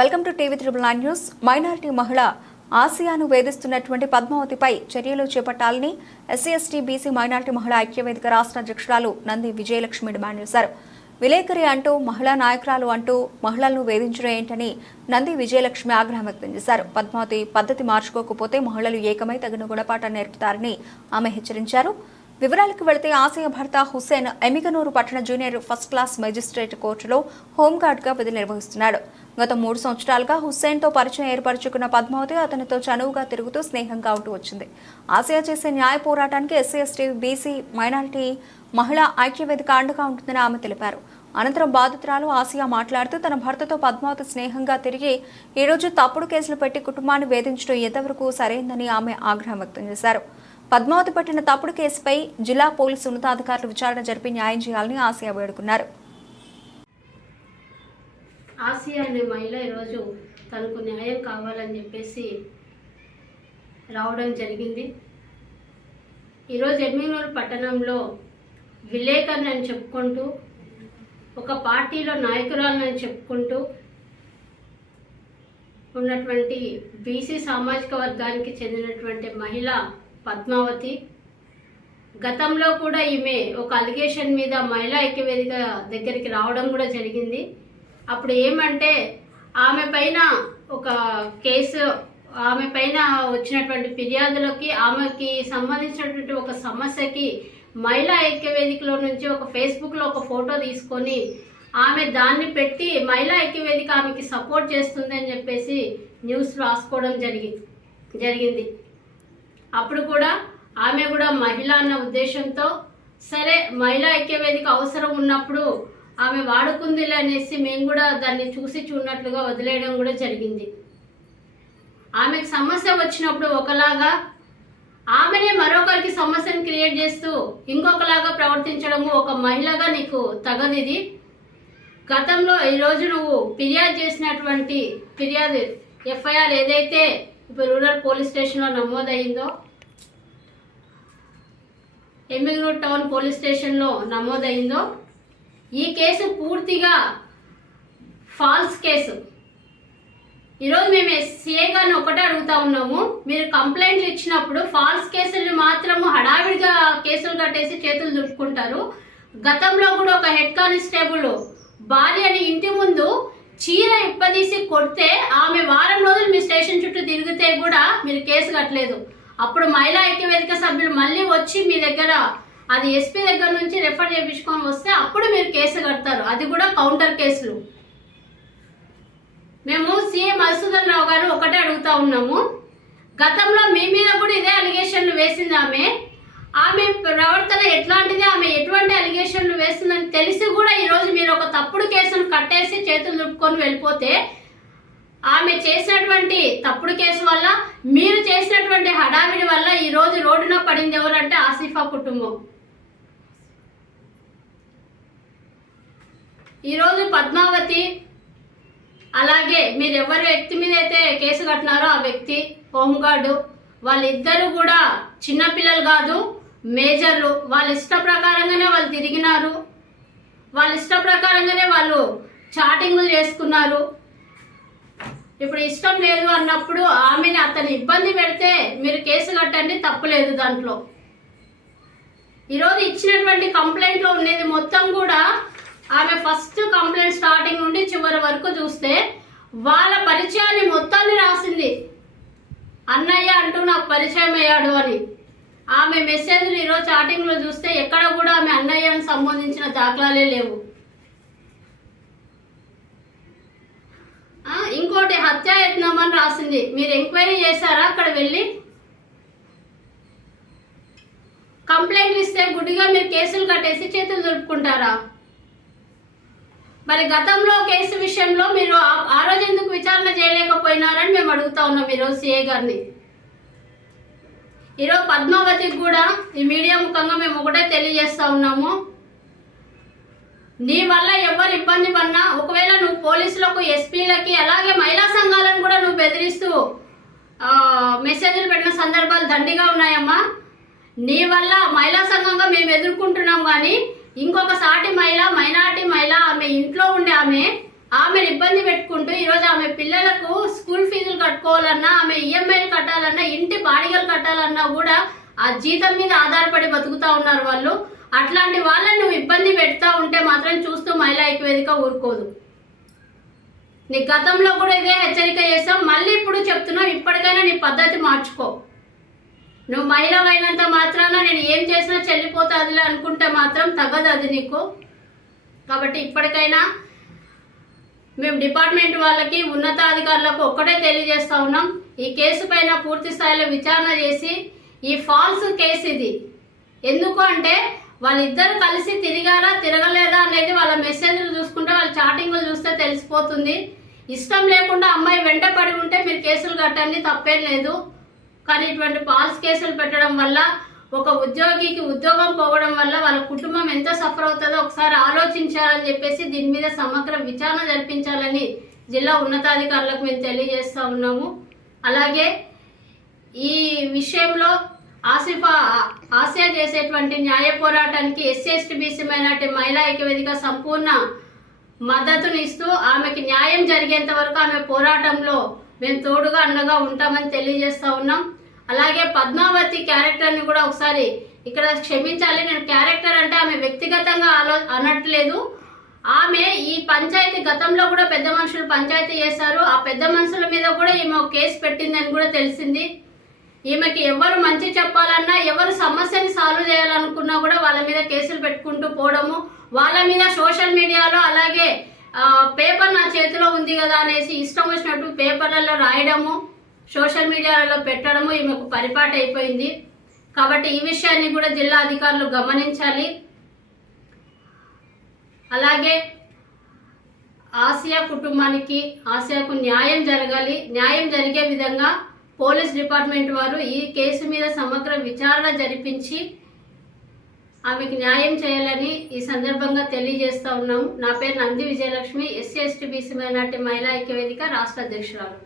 Welcome to TV triple nine news. Minority మహిళ ఆసియాను వేధిస్తున్నటువంటి పద్మావతిపై చర్యలు చేపట్టాలని ఎస్సీ ఎస్టీ బీసీ మైనారిటీ మహిళా ఐక్యవేదిక రాష్ట్ర అధ్యక్షురాలు నంది విజయలక్ష్మి డిమాండ్ చేశారు. విలేకరి అంటూ మహిళా నాయకురాలు అంటూ మహిళలను వేధించడం ఏంటని నంది విజయలక్ష్మి ఆగ్రహం వ్యక్తం చేశారు. పద్మావతి పద్ధతి మార్చుకోకపోతే మహిళలు ఏకమై తగిన గుణపాఠం నేర్పుతారని ఆమె హెచ్చరించారు. వివరాలకు వెళితే ఆసియా భర్త హుస్సేన్ ఎమిగనూరు పట్టణ జూనియర్ ఫస్ట్ క్లాస్ మెజిస్ట్రేట్ కోర్టులో హోంగార్డ్గా విధులు నిర్వహిస్తున్నాడు. గత మూడు సంవత్సరాలుగా హుస్సేన్తో పరిచయం ఏర్పరచుకున్న పద్మావతి అతనితో చనువుగా తిరుగుతూ స్నేహంగా ఉంటూ వచ్చింది. ఆసియా చేసే న్యాయ పోరాటానికి ఎస్సీ ఎస్టీ బీసీ మైనారిటీ మహిళా ఐక్యవేదిక అండగా ఉంటుందని ఆమె తెలిపారు. అనంతరం బాధితురాలు ఆసియా మాట్లాడుతూ తన భర్తతో పద్మావతి స్నేహంగా తిరిగి ఈరోజు తప్పుడు కేసులు పెట్టి కుటుంబాన్ని వేధించడం ఎంతవరకు సరైందని ఆమె ఆగ్రహం వ్యక్తం చేశారు. పద్మావతి పట్టిన తప్పుడు కేసుపై జిల్లా పోలీసు ఉన్నతాధికారులు విచారణ జరిపి న్యాయం చేయాలని ఆసియా వేడుకున్నారు. ఆసియా అనే మహిళ ఈరోజు తనకు న్యాయం కావాలని చెప్పేసి రావడం జరిగింది. ఈరోజు ఎమ్మిగనూరు పట్టణంలో విలేకరుని అని చెప్పుకుంటూ ఒక పార్టీలో నాయకురాలని చెప్పుకుంటూ ఉన్నటువంటి బీసీ సామాజిక వర్గానికి చెందినటువంటి మహిళ పద్మావతి. గతంలో కూడా ఈమె ఒక అలిగేషన్ మీద మహిళా ఐక్యవేదిక దగ్గరికి రావడం కూడా జరిగింది. అప్పుడు ఏమంటే ఆమె పైన ఒక కేసు ఆమె పైన వచ్చినటువంటి ఫిర్యాదులకి ఆమెకి సంబంధించినటువంటి ఒక సమస్యకి మహిళా ఐక్యవేదికలో నుంచి ఒక ఫేస్బుక్లో ఒక ఫోటో తీసుకొని ఆమె దాన్ని పెట్టి మహిళా ఐక్యవేదిక ఆమెకి సపోర్ట్ చేస్తుంది అని చెప్పేసి న్యూస్ రాసుకోవడం జరిగింది జరిగింది. అప్పుడు కూడా ఆమె కూడా మహిళ అన్న ఉద్దేశంతో సరే మహిళా ఐక్యవేదిక అవసరం ఉన్నప్పుడు ఆమె వాడుకుందిలే అనేసి మేము కూడా దాన్ని చూసి చూడనట్లుగా వదిలేయడం కూడా జరిగింది. ఆమెకు సమస్య వచ్చినప్పుడు ఒకలాగా ఆమెనే మరొకరికి సమస్యను క్రియేట్ చేస్తూ ఇంకొకలాగా ప్రవర్తించడము ఒక మహిళగా నీకు తగదు ఇది గతంలో ఈరోజు నువ్వు ఫిర్యాదు చేసినటువంటి ఫిర్యాదు ఎఫ్ఐఆర్ ఏదైతే ఇప్పుడు రూరల్ పోలీస్ స్టేషన్లో నమోదైందో ఎమ్మిగనూరు టౌన్ పోలీస్ స్టేషన్లో నమోదైందో ఈ కేసు పూర్తిగా ఫాల్స్ కేసు. ఈరోజు మేము సిఏ గారిని ఒకటే అడుగుతా ఉన్నాము. మీరు కంప్లైంట్లు ఇచ్చినప్పుడు ఫాల్స్ కేసుల్ని మాత్రము హడావిడిగా కేసులు కట్టేసి చేతులు దుడుకుంటారు గతంలో కూడా ఒక హెడ్ కానిస్టేబుల్ భార్యని ఇంటి ముందు చీర ఇప్పదీసి కొడితే ఆమె వారం రోజులు మీ స్టేషన్ చుట్టూ తిరిగితే కూడా మీరు కేసు కట్టలేదు. అప్పుడు మహిళా ఐక్యవేదిక సభ్యులు మళ్ళీ వచ్చి మీ దగ్గర అది ఎస్పీ దగ్గర నుంచి రెఫర్ చేయించుకొని వస్తే అప్పుడు మీరు కేసు కడతారు. అది కూడా కౌంటర్ కేసులు. మేము సీఎం మధుసూదన్ రావు గారు ఒకటే అడుగుతా ఉన్నాము. గతంలో మీ మీద కూడా ఇదే అలిగేషన్లు వేసింది ఆమె. ఆమె ప్రవర్తన ఎట్లాంటిది? ఆమె ఎటువంటి అలిగేషన్లు వేస్తుందని తెలిసి కూడా ఈరోజు మీరు ఒక తప్పుడు కేసును కట్టేసి చేతులు దుప్పుకొని వెళ్ళిపోతే ఆమె చేసినటువంటి తప్పుడు కేసు వల్ల మీరు చేసినటువంటి హడావిడి వల్ల ఈ రోజు రోడ్డున పడింది ఎవరంటే ఆసిఫా కుటుంబం. ఈరోజు పద్మావతి అలాగే మీరు ఎవరి వ్యక్తి మీద అయితే కేసు కట్టినారో ఆ వ్యక్తి హోంగార్డు వాళ్ళిద్దరూ కూడా చిన్నపిల్లలు కాదు మేజర్లు. వాళ్ళ ఇష్ట ప్రకారంగానే వాళ్ళు తిరిగినారు. వాళ్ళ ఇష్ట ప్రకారంగానే వాళ్ళు చాటింగులు చేసుకున్నారు. ఇప్పుడు ఇష్టం లేదు అన్నప్పుడు ఆమెని అతని ఇబ్బంది పెడితే మీరు కేసు కట్టండి తప్పులేదు దాంట్లో. ఈరోజు ఇచ్చినటువంటి కంప్లైంట్లో ఉండేది మొత్తం కూడా ఆమె ఫస్ట్ కంప్లైంట్ స్టార్టింగ్ నుండి చివరి వరకు చూస్తే వాళ్ళ పరిచయాన్ని మొత్తాన్ని రాసింది. అన్నయ్య అంటూ నాకు పరిచయం అయ్యాడు అని. ఆమె మెసేజ్లు ఈరోజు చాటింగ్లో చూస్తే ఎక్కడ కూడా ఆమె అన్నయ్యను సంబంధించిన దాఖలాలే లేవు. ఇంకోటి హత్యాయత్నం అని రాసింది. మీరు ఎంక్వైరీ చేశారా? అక్కడ వెళ్ళి కంప్లైంట్లు ఇస్తే గుడ్డిగా మీరు కేసులు కట్టేసి చేతులు దులుపుకుంటారా? మరి గతంలో కేసు విషయంలో మీరు ఆ- ఆ రోజు ఎందుకు విచారణ చేయలేకపోయినారని మేము అడుగుతా ఉన్నాం ఈరోజు సిఏ గారిని. ఈరోజు పద్మావతికి కూడా ఈ మీడియా ముఖంగా మేము ఒకటే తెలియజేస్తా ఉన్నాము. నీ వల్ల ఎవరు ఇబ్బంది పడినా ఒకవేళ నువ్వు పోలీసులకు ఎస్పీలకి అలాగే మహిళా సంఘాలను కూడా నువ్వు బెదిరిస్తూ మెసేజ్లు పెట్టిన సందర్భాలు దండిగా ఉన్నాయమ్మా. నీ వల్ల మహిళా సంఘంగా మేము ఎదుర్కొంటున్నాం కానీ ఇంకొక సాటి మహిళ మైనార్టీ మహిళ ఆమె ఇంట్లో ఉండే ఆమె ఆమెను ఇబ్బంది పెట్టుకుంటూ ఈరోజు ఆమె పిల్లలకు స్కూల్ ఫీజులు కట్టుకోవాలన్నా ఆమె ఈఎంఐలు కట్టాలన్నా ఇంటి బాడిగలు కట్టాలన్నా కూడా ఆ జీతం మీద ఆధారపడి బతుకుతా ఉన్నారు వాళ్ళు. అట్లాంటి వాళ్ళని నువ్వు ఇబ్బంది పెడతా ఉంటే మాత్రం చూస్తూ మహిళా ఐక్యవేదిక ఊరుకోదు. నీ గతంలో కూడా ఇదే హెచ్చరిక చేసాం మళ్ళీ ఇప్పుడు చెప్తున్నావు ఇప్పటికైనా నీ పద్ధతి మార్చుకో. నువ్వు మహిళ అయినంత మాత్రాన నేను ఏం చేసినా చెల్లిపోతాదిలే అనుకుంటే మాత్రం తగ్గదు అది నీకు. కాబట్టి ఇప్పటికైనా మేము డిపార్ట్మెంట్ వాళ్ళకి ఉన్నతాధికారులకు ఒక్కటే తెలియజేస్తా ఉన్నాం. ఈ కేసు పైన పూర్తి స్థాయిలో విచారణ చేసి ఈ ఫాల్స్ కేసు ఇది. ఎందుకు అంటే వాళ్ళిద్దరు కలిసి తిరిగారా తిరగలేదా అనేది వాళ్ళ మెసేజ్లు చూసుకుంటే వాళ్ళ చాటింగ్లు చూస్తే తెలిసిపోతుంది. ఇష్టం లేకుండా అమ్మాయి వెంట పడి ఉంటే మీరు కేసులు కట్టండి తప్పేం లేదు. కానీ ఇటువంటి ఫాల్స్ కేసులు పెట్టడం వల్ల ఒక ఉద్యోగికి ఉద్యోగం పోవడం వల్ల వాళ్ళ కుటుంబం ఎంత సఫర్ అవుతుందో ఒకసారి ఆలోచించాలని చెప్పేసి దీని మీద సమగ్ర విచారణ జరిపించాలని జిల్లా ఉన్నతాధికారులకు మేము తెలియజేస్తా ఉన్నాము. అలాగే ఈ విషయంలో ఆసిఫా ఆసియా చేసేటువంటి న్యాయ పోరాటానికి ఎస్సీ ఎస్టీ బీసీ మైనార్టీ మహిళా ఐక్యవేదిక సంపూర్ణ మద్దతుని ఇస్తూ ఆమెకి న్యాయం జరిగేంత వరకు ఆమె పోరాటంలో మేము తోడుగా అండగా ఉంటామని తెలియజేస్తా ఉన్నాం. అలాగే పద్మావతి క్యారెక్టర్ని కూడా ఒకసారి ఇక్కడ క్షమించాలి. నేను క్యారెక్టర్ అంటే ఆమె వ్యక్తిగతంగా ఆలో అనట్లేదు. ఆమె ఈ పంచాయతీ గతంలో కూడా పెద్ద మనుషులు పంచాయతీ చేశారు. ఆ పెద్ద మనుషుల మీద కూడా ఈమె ఒక కేసు పెట్టిందని కూడా తెలిసింది. ఈమెకి ఎవరు మంచి చెప్పాలన్నా ఎవరు సమస్యని సాల్వ్ చేయాలనుకున్నా కూడా వాళ్ళ మీద కేసులు పెట్టుకుంటూ పోవడము వాళ్ళ మీద సోషల్ మీడియాలో అలాగే పేపర్ నా చేతిలో ఉంది కదా అనేసి ఇష్టం వచ్చినట్టు పేపర్లలో రాయడము సోషల్ మీడియాలలో పెట్టడము ఈమెకు పరిపాటు అయిపోయింది. కాబట్టి ఈ విషయాన్ని కూడా జిల్లా అధికారులు గమనించాలి. అలాగే ఆసియా కుటుంబానికి ఆసియాకు న్యాయం జరగాలి. న్యాయం జరిగే విధంగా పోలీస్ డిపార్ట్మెంట్ వారు ఈ కేసు మీద సమగ్ర విచారణ జరిపించి ఆమెకు న్యాయం చేయాలని ఈ సందర్భంగా తెలియజేస్తా ఉన్నాము. నా పేరు Nandi Vijayalakshmi SC ST BC minority మహిళా ఐక్యవేదిక రాష్ట్ర అధ్యక్షురాలు.